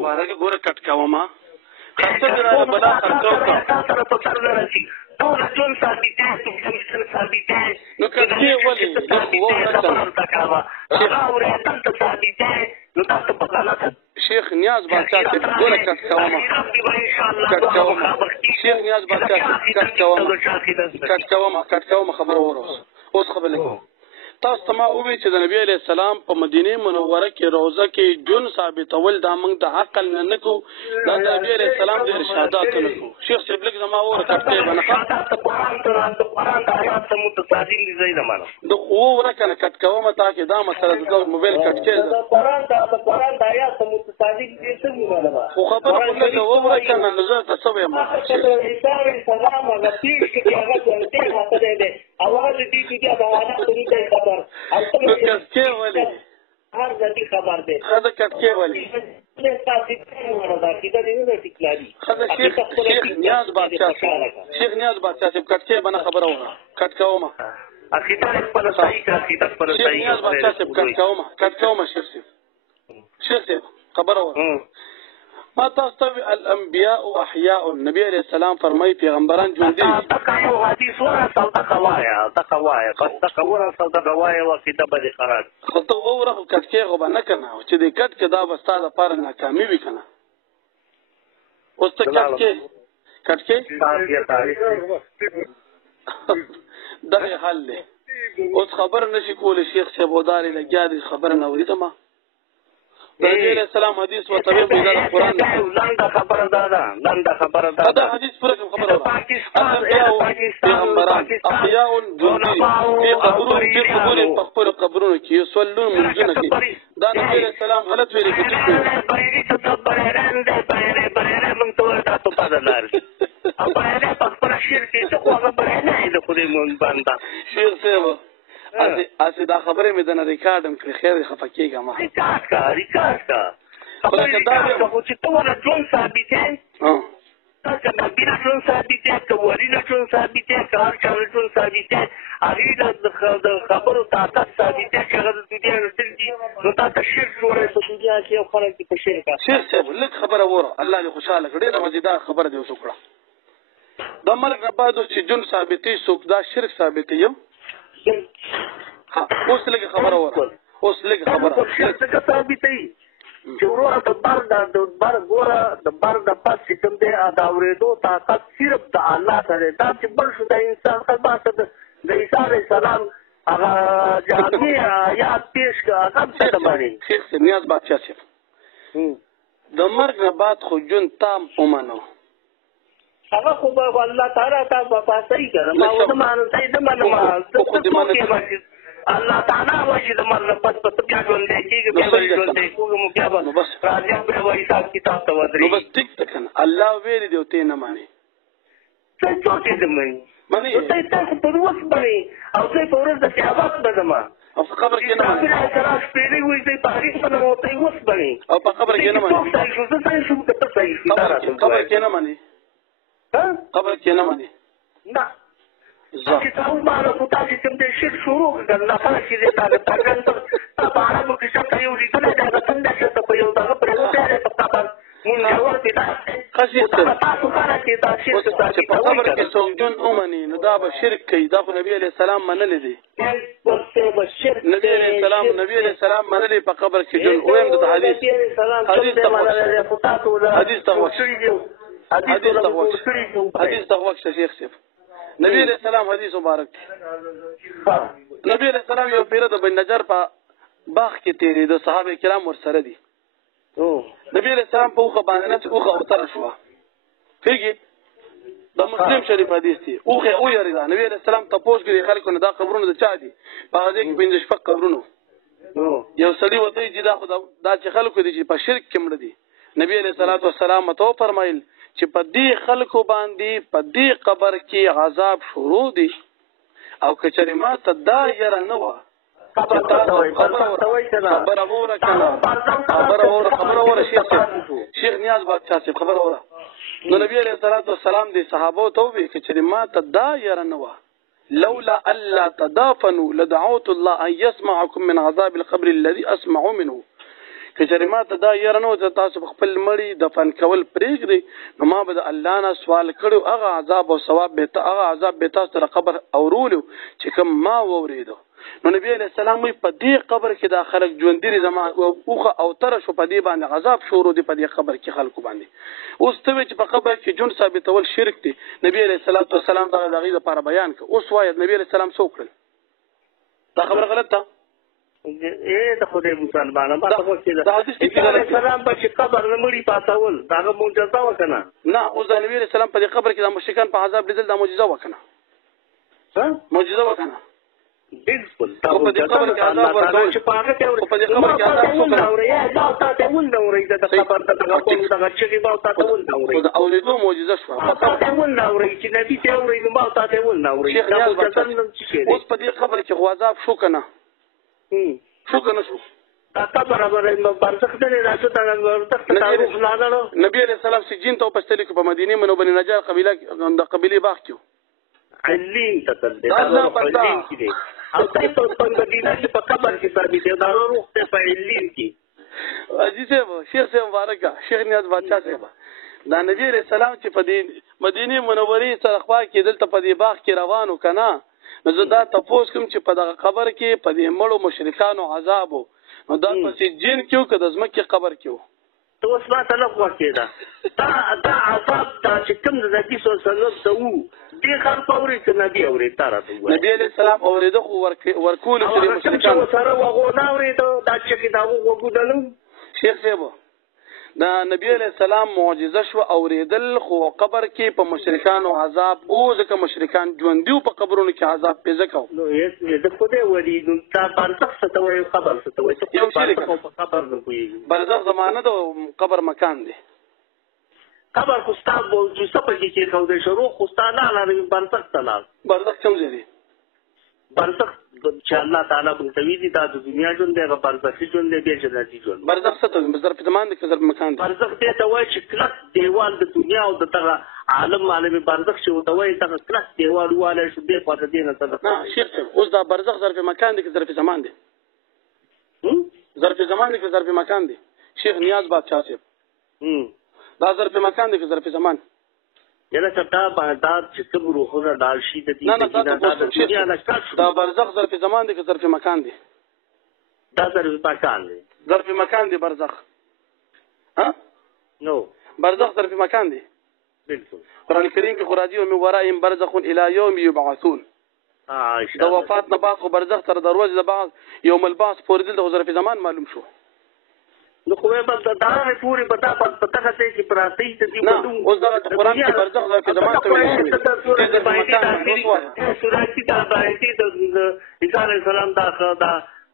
مبارک ګوره کټ کومه خاصه دې بلا خرڅو سره په سر نه راشي ټول ژوند ثابت دی کمیشن ثابت دی نو کټې ولې نو تاسو په غلطه شیخ نیاز بادشاہ ته ګوره کټ کومه شیخ نیاز بادشاہ کټ کومه خبره وروس اوس خبره تاسو ته ما وویل چې د نبی علیه السلام په مدینه منوره کې روضه کې جون ثابتول دا موږ د عقل نه کو دا د نبی علیه السلام د ارشادات نه کو شیخ صاحب لږ زما وره کټې باندې قرآن د آیات ته متصادم دي زین معنا د خو ورکنه کټ کومه تا کې دا مسله د موبایل کټ کې د قرآن د آیات ته متصادم دي څه معنا خو خبره خو له ورکنه نظر ته څه وایم سلام هغه پیښ کې هغه څه هڅه ده اواز دې چې دا هغه څه خبر نو کټکې ولې هر ځدی خبر ده خدای کټکې ولې شیخ نیاز بادشاہ صاحب کټکې باندې خبره وره کټ کومه عقیده پر صحیح عقیده پر صحیح شیخ نیاز بادشاہ صاحب کټ کومه شیخ صاحب خبره وره ما تاسو ته الانبیاء احیاء النبی علیہ السلام فرمایي پیغمبران ژوند دي تکایو حدیث ورا سودا قوایا بس تکورا سودا قوایا وقته به قرار خو ته وره کټکې غو باندې کنه چې دې کټ کې دا بستاده پر ناکامي وی کنه اوس ته کټکې دا حل له اوس خبر نشي کول شیخ صاحب وداري لګیا دي خبر نه ورته ما نبی علیہ السلام حدیث و طبیب بیدار قرآن لنده خبر دادا دا حدیث پورا خبر پیغمبران احیاء جندی فی قبور پخپل قبرونو کی یصلون منزونه کی دا نبی علیہ السلام غلط ویلي کړي من تو تاسو په دلار په پخپل شرک څه خو خبر نه دی خو دې مونږ باندې شیخ صاحب اسی دا خبره مې د نه ریکارډم کړې خیر خفکیږه ما ریکارډ کا خبره دا چې ته ونه ټول ثابت یې تاسو نه بیا ټول ثابت یې کوي نه ټول ثابت یې کار چل ټول ثابت یې اړې د خبرو طاقت ثابت یې چې د دنیا نتلدي نو تاسو شرک جوړه څه دنیا کې یو خلک په شرک شیخ صاحب لږ خبره وره الله دې خوشاله کړي دا مزیدار خبره دې وکړه د مرګ نه بعد چې جون ثابتې سوک دا شرک ثابتې یو اوس لږ خبره وره څه ثابتې چې ورو د بار ګوره د بار د پات سیستم دی دا اورېدو طاقت صرف د الله سره دا چې بل شو د انسان خدمت د عیسی علیه السلام هغه جامع یاد پیش هغه څه باندې شیخ نیاز بادشاہ صاحب د مرګ نه بعد خو جون تام ومنو هغه خو به الله تعالی تا په پاسې کړه ما ودمانه سید منما الله تعالی وایي د مرګ پس په بیا ژوند کېږي بیا ژوند کوم بیا نو بس راځي په حساب کتاب ته ودرې نو بس ټیک تکن الله ویل دی ته نه مانی څه څه دې مانی ته تاسو په وس باندې او څه په ورځ د قیامت بدما او په قبر کې نه مانی تراش پیری وې دې تاریخ باندې وته وس باندې او په قبر کې نه مانی قبر کې نه مانی قبر کې نه مانی نه چې تاسو باندې په تاسو چې د شرک شروع کړل نه خلک چې تاسو څنګه په اړه مو کې څه یو لیدل دا څنګه چې په یو دغه پر وته په تاسو مونږ ورته خاصه تاسو کار کې دا شرک چې په قبر کې څوک جون اومني نو دا به شرک کوي دا خو نبی علیہ السلام منل دي نبی علیہ السلام منل په قبر کې جون اویم د حدیث تغوښ شیخ صاحب نبی علیہ السلام حدیث مبارک نبی علیہ السلام یو پیر د بن نجار په باغ کې تیرې د صحابه کرام ورسره دي نبی علیہ السلام په اوخه باندې نه اوخه اوتر شو پیږي د مسلم شریف حدیث دی اوخه او یریدا نبی علیہ السلام تاسو کې خلکو نه دا قبرونه د چا دي په دې کې بنځ شپه قبرونه یو سړي وته چې دا چې خلکو دي چې په شرک کې مړ دي نبی علیہ الصلوۃ والسلام تو فرمایل چې په دې خلکو باندې په دې قبر کې عذاب شروع دي او کچری ما ته دا یره نه و خبر اوره شیخ نیاز بادشاہ صاحب خبر اوره نو نبی علیہ الصلوۃ والسلام دې صحابه ته وی کچری ما ته دا یره نه و لولا الا تدافنوا لدعوت الله ان يسمعكم من عذاب القبر الذي اسمع منه کچېرې ما ته دا یاره نه و تاسو په خپل مړي دفن کول پرېږدئ نو ما به د الله نه سوال کړی هغه عذاب او ثواب هغه عذاب به تاسو ته قبر اورولو چې کوم ما واورېدو نو نبی علیہ السلام وی په دې قبر کې دا خلک ژوندي زما اوخه او تر شو په دې باندې عذاب شروع دي په دې قبر کې خلکو باندې اوس ته چې په قبر کې جون ثابتول شرک دي نبی علیہ السلام دا غي لپاره بیان کړ اوس وایي نبی علیہ السلام څو کړل دا خبره غلط ده ته خو دې مسلمانانو ما ته وکړه دا نبی علیہ السلام په قبر مړی پاتول دا معجزه وکنه نه اوس نبی علیہ السلام په قبر کې د مشرکان په عذاب لیدل دا معجزه وکنه ها معجزه وکنه بالکل په دې قبر کې عذاب ورکول چې پاګه ته په دې قبر کې عذاب ورکول دا تاسو ول نورې دا خبر ته دا کوم دا چې با تاسو ول نورې او دې دوه معجزه شو تاسو ول نورې چې نبی ته ورې نو ما تاسو ول نورې اوس په دې قبر کې عذاب شو کنه شو کنه شو دا برابر برزخ دې راځو دا تاسو لاله نبی علیہ السلام سجین ته پستل کې په مدینه منو بنی نجار قبيله د قبيله باغ کې علین تتل دا علین کې او تاسو په مدینه کې په قبر کې ثابت دی دا روح ته په علین کې عزیز شیخ سے مبارک شیخ نیاز بادشاہ صاحب دا نبی علیہ السلام چې په مدینه منورې سره خوا کې دلته په دې باغ کې روانو کنه نو زه دا تاسو کوم چې په دغه قبر کې په دې مړو مشرکانو عذاب نو دا پسې جن کېو که د ځمکې قبر کېو ته اوس ما ته نه غوښتې ده دا عذاب دا چې کوم د نبي صلی الله علیه وسلم ته وو دې خلکو اورېد چې نبي اورېد تا راته ووایه نبي علیه السلام اورېده خو ورکول چې مشرکانو سره وغو نه اورېده دا چې دا وغوږونه نه شیخ صاحب دا نبی علیہ السلام معجزه شو اوریدل خو قبر کې په مشرکانو عذاب او ځکه مشرکان ژوندیو په قبرونو کې عذاب پیدا کو نو یې د خوده وری نو تا برزخ ستوي قبر ستوي یو شرک په قبر نه کوي برزخ زمانه د قبر مکان دی قبر خو ستاسو موجود څه پکې کې خو د شروع خو ستانه لاره برزخ تلل برزخ کوم ځای دی برزخ چې الله تعالی په تویدي دا د دنیا ژوند دی برزخي ژوند دی به جنتي ژوند برزخ څه ته ظرف زمان دی که ظرف مکان دی برزخ دې ته وایي چې کلک دیوال د دنیا او د تر عالم برزخ چې ته وایي ته کلک دیوال واله شو دې په دې نه ته نه شیخ اوس دا برزخ ظرف مکان دی که ظرف زمان دی ظرف زمان دی که ظرف مکان دی شیخ نیاز بادشاہ صاحب دا ظرف مکان دی که ظرف زمان یلا چټا باندې چې کوم روحونه دال شي د دې دا برزخ ظرف زمان دی که ظرف مکان دی دا ظرف مکان دی ظرف مکان دی برزخ ها نو برزخ ظرف مکان دی بالکل قرآن کریم کې خراجي او من ورائهم برزخ الى يوم يبعثون د وفات نه بعد خو برزخ تر دروازه د بعض یوم البعث پورې د ظرف زمان معلوم شو نو خو به دا پوری پتا ته چې پراتی ته دی په اوس دا قرآن کې برزخ ظرف زمان ته ویل سورۃ تبارکی د عیسی علیه السلام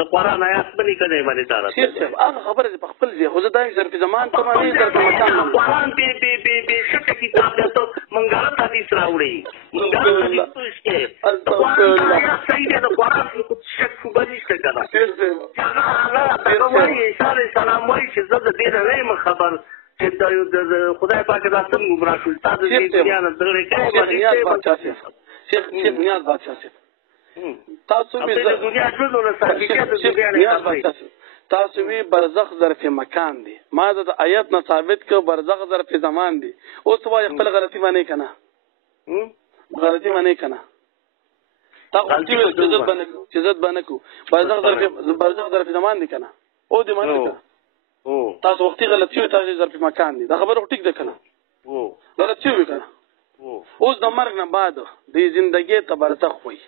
دا قرآن آیات باندې کړي باندې دا شیخ هغه خبره په خپل ځای خو دا ظرف زمان ته باندې ظرف مکان قرآن به شک کتاب ته منګړه حدیث راوړي منګړه حدیث کې قرآن آیات صحیح دی قرآن کې شک باندې څه کوي هغه وایي عیسی علیه السلام وایي چې زه د دې نه خبر چې د خدای پاک د اسم ګمراه شول تاسو دې دنیا نه درې کوي شیخ نیاز بادشاہ تاسو تاسو وی برزخ ظرف مکان دی ما د آیت نه ثابت ک برزخ ظرف زمان دی اوس وای خپل غلطی باندې کنه غلطی باندې کنه تاسو عزت باندې کو برزخ ظرف زمان دی کنه او دی باندې تاسو وختي غلطی تاسو ظرف مکان دی دا خبره ټیک ده کنه غلطی وی کنه اوس د مرګ نه بعد د ژوندۍ ته برزخ وای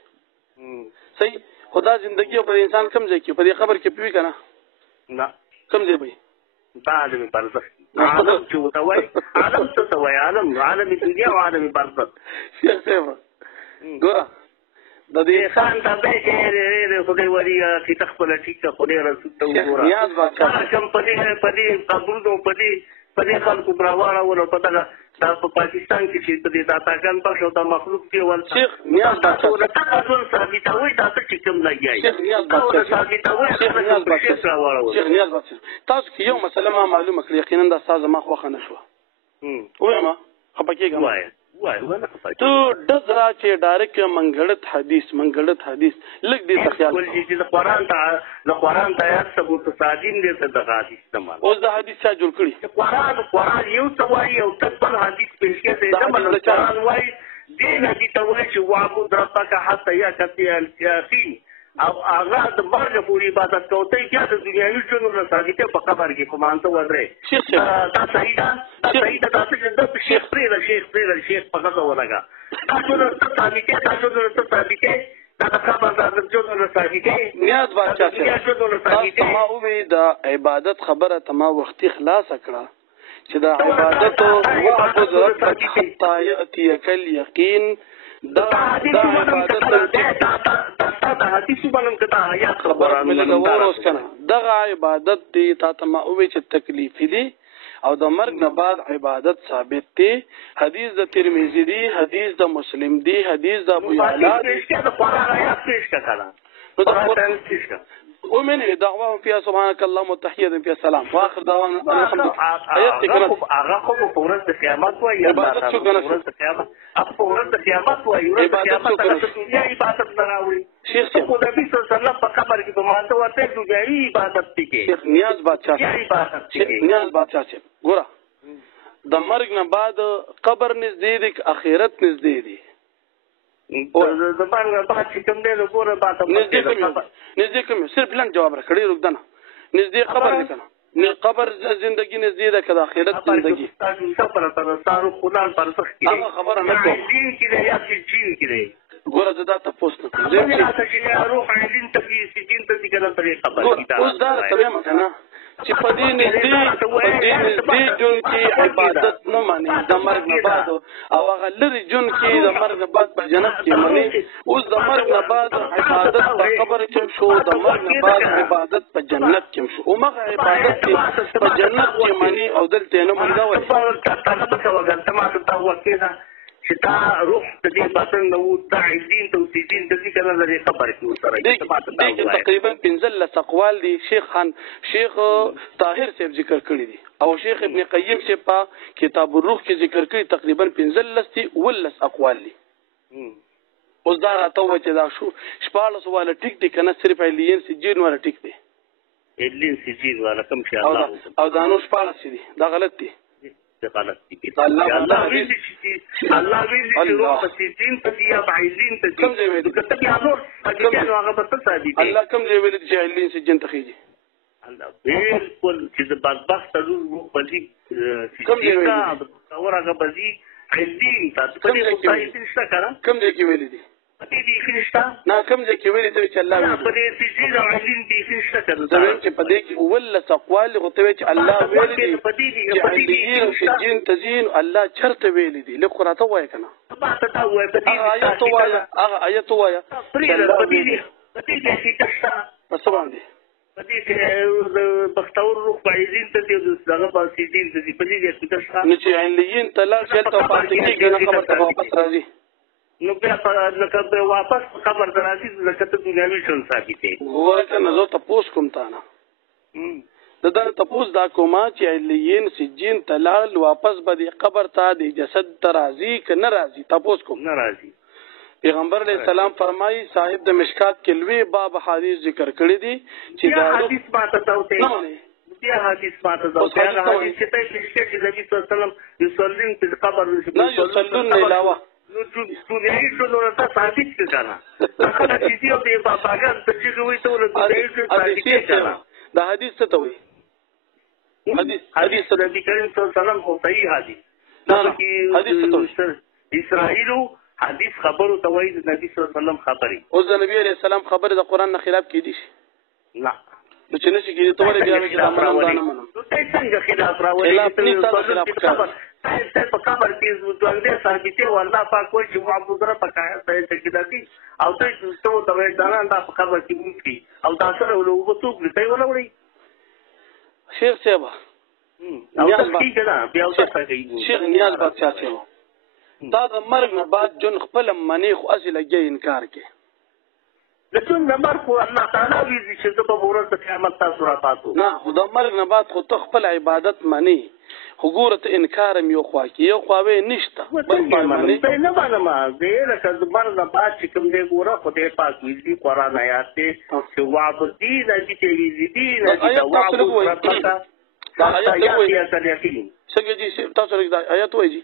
صحیح خدا زندگی او پر انسان کم ځای کې په دې خبر کې پیوي کنه نه کم ځای وي دا عالم برزخ عالم چې وتوي عالم څه ته وایي عالم دنیا او عالم برزخ شیخ صاحب ګوره د دې خان ته به چې خدای وری چې تخپل ټیک خدای رسول ته وګوره نیاز بادشاہ کم پدې قبرونو پدې خلکو براوړه ولو پته دا په پاکستان کې چې د داتاګان په شو د مخلوق کې ول شیخ نیاز بادشاہ تاسو ثابتوي دا څه کوم لګیای شیخ نیاز بادشاہ شیخ نیاز بادشاہ تاسو کې یو مسله ما معلومه کړې یقینا دا استاد ما خوښه نشو وایم خپکیږم تو ډز را چې ډایرکټ منګړت حدیث لګ دې تخیل چې د قرآن ته آیات ثبوت صادم دې ته د حدیث استعمال اوس د حدیث څخه جوړ کړي قرآن یو څه وایي او تبل حدیث پیش کړي دا بل قرآن وایي دې نه دي ته وایي چې واعبد ربک حتی یأتیک الیقین او هغه د مرګ پورې عبادت کوي بیا د دنیاوي ژوند نه ثابته په قبر کې کومانته ودرې دا صحیح ده تاسو چې د شیخ پرې په هغه ولګا تاسو ته ثابته دا قبر د ژوند نه ثابته نیاز بادشاہ تاسو ما وې د عبادت خبره تما وختي خلاص کړه چې د عبادت او وعبد ربک حتی یأتیک الیقین دا عبادت دغه عبادت دی تا ته ما وې چې تکلیفي دي او د مرګ نه بعد عبادت ثابت دی حدیث د ترمذی دی حدیث د مسلم دی حدیث د ابو یعلا ومن دعواهم فيها سبحانك اللهم وتحية فيها السلام واخر دعوانا الحمد لله هغه خو په ورځ د قیامت وایي عبادت په ورځ د قیامت وایي دنیا عبادت راوړي شیخ خو نبی صلی الله علیه وسلم په قبر کې په مانته ورته دنیاوي عبادت کې شیخ نیاز بادشاہ ګوره د مرګ نه بعد قبر نږدې دی اخرت نږدې دی زمان بعد چې کوم دی نو ګوره نږدې کوم صرف لنډ جواب راکړی رګدنه نږدې خبر دی کنه نه قبر زندگی نږدې ده که د آخرت زندگی خبره نه کوم ګوره زه دا تپوس نه کوم اوس دا تمام کنه چې په دې نږدې جون کې عبادت نه مانی د مرګ نه بعد او هغه لري جون کې د مرګ نه بعد په جنت کې مانی اوس د مرګ نه بعد عبادت په قبر کې شو د مرګ نه بعد عبادت په جنت کې شو او مغه عبادت په جنت کې مانی او دلته نه مونږ چې تا روح د دې باطن نو تعین توسیدین د دې کنه د خبر کې وسره تقریبا 15 اقوال دي شیخ طاهر صاحب ذکر کړی دي او شیخ ابن قیم صاحب په کتاب الروح کې ذکر کړی تقریبا 15 دي ولس اقوال دي اوس دا راته و چې دا شو شپاله سواله ټیک دي کنه صرف ایلین سجین ولا ټیک دي ایلین سجین ولا کوم شي الله او دا نو شپاله سي دي دا غلط دي غلط دي الله ویلي چې روح سجین ته یا بعیلین ته کوم ځای ویلي کته بیا نور هغه په ثابت دي الله کوم ځای ویلي چې ایلین سجین ته خيږي الله بالکل چې د بدبخت روح په دې کوم ځای ویلي اورغه بزي ایلین تاسو په دې څه کړه کوم ځای کې ویلي دي دې خريستا نا کوم ځای کې ویلي چې الله په دې سجین او ایلین دې خريستا کړه زمين چې په دې کې ولس اقوال غوته چې الله ویلي دي په دې سجین تزین الله چرته ویلي دي لکه راته وای کنه هغه آیت وایا په دې کې تاسو پس باندې په دې کې بختور روح بعیدین ته دغه په سجین ته په دې کې تاسو نو چې ایلین تلا چې ته پاتې کېږي نه خبر ته واپس راځي نو بیا لکه واپس خبر درازي لکه ته دنیاوي ژوند ثابتې ورته نو زه تاسو کوم تا نه دا تاسو دا کومه چې ایلین سجین تلال واپس به د قبر ته د جسد ترازی ک ناراضي تاسو کوم ناراضي پیغمبر علیہ السلام فرمایي صاحب د مشکات کې لوی باب حدیث ذکر کړی دي چې دا حدیث ماته تاوته بیا حدیث ماته تاوته حدیث چې نبی صلی الله علیه وسلم یصلون په قبر نه یصلون علاوه نو دنیاوي ټول ورته ثابت کړه هغه چې یو دی باباګان ته چې وایي ته ورته دا حدیث څه ته وایي حدیث نبی کریم صلی الله علیه وسلم هو صحیح حدیث حدیث څه اسرائیل حدیث خبرو ته وایي د نبی صلی الله علیه وسلم خبري او د نبی علیہ السلام خبره د قران نه خلاف کیدی شي نه نو چې نشي کېږي ته ولې بیا موږ دا منو نو څنګه خلاف راوړي ته په قبر کې دوه ثابتې والله پاک وایي چې معبود را پکایا ته کېداتي او ته ته دا نه په قبر کې مونږ او دا سره ولوبو ته ولا وړي شیخ صاحب شیخ نیاز بادشاہ صاحب دا د مرګ نه بعد جون خپل منی خو اصل کې انکار کې لکن د مرګ خو الله تعالی ویلي چې زه به ورځ د قیامت تاسو راپاتو نه خو د مرګ نه بعد خو ته خپل عبادت منې خو ګوره ته انکار هم یو خوا کې یو خوا به نشته نه منم دی لکه د مرګ نه بعد چې کوم دی ګوره خدای پاک ویلي قرآن آیات دی چې واعبدین چې ویلي واعبد ربک څنګه جی تاسو دا آیات وایي جی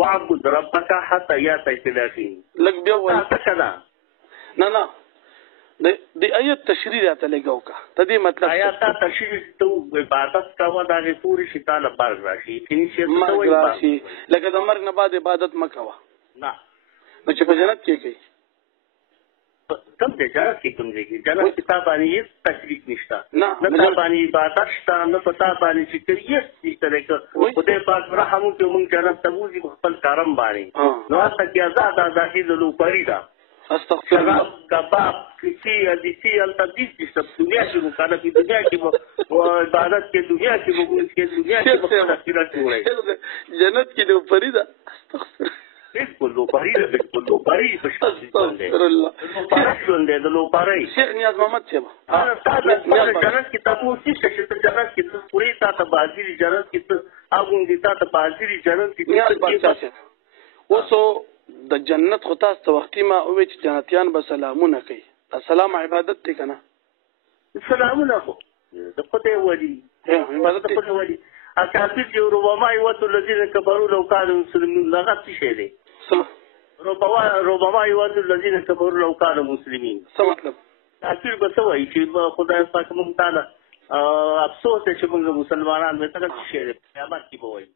واعبد ربک حتی یاتیک الیقین لږ بیا وایي نه د آیت تشریح راته لګاو کا ته دې مطلب آیات تشریح ته عبادت کاوه دا غي پوری شي تعالی مرګ راشي کینې مرګ راشي لکه د مرګ نه بعد عبادت مکوه نه نو چې په جنت کې کوي کوم دې جنت کې کوم دې کې جنت کتاب باندې تشریح نشته نه باندې عبادت شته نه پتا باندې چې کوي چې طریقه خدای پاک رحم کوي موږ جنت ته وځي خپل کارم باندې نو تاسو کې آزاد داخل لو پریدا استغفر الله کباب کسی حدیثی التدیس کی سب دنیا کی مکانہ کی دنیا کی عبادت کے دنیا کی دنیا کی مقصد ہو رہے جنت کی دوپہری دا بالکل دوپہری بالکل دوپہری استغفر اللہ دوپہری شیخ نیاز محمد صاحب جنت کی تپوسی سے جنت کی پوری تا تبادری جنت کی اگون دیتا تبادری جنت کی نیاز بادشاہ سے وسو د جنت خو تاسو ته وختي ما او چې جنتیان به سلامونه کوي السلام عبادت دی کنه سلامونه خو د پته وړي عبادت پته وړي اکافر جو ربما یوت الذين كفروا لو كانوا مسلمين لغت څه دی ربما یوت الذين كفروا لو كانوا مسلمين څه مطلب کافر به څه وایي چې خدای پاک مونږ تعالی افسوس چې موږ مسلمانان به څنګه شي قیامت کې به وایي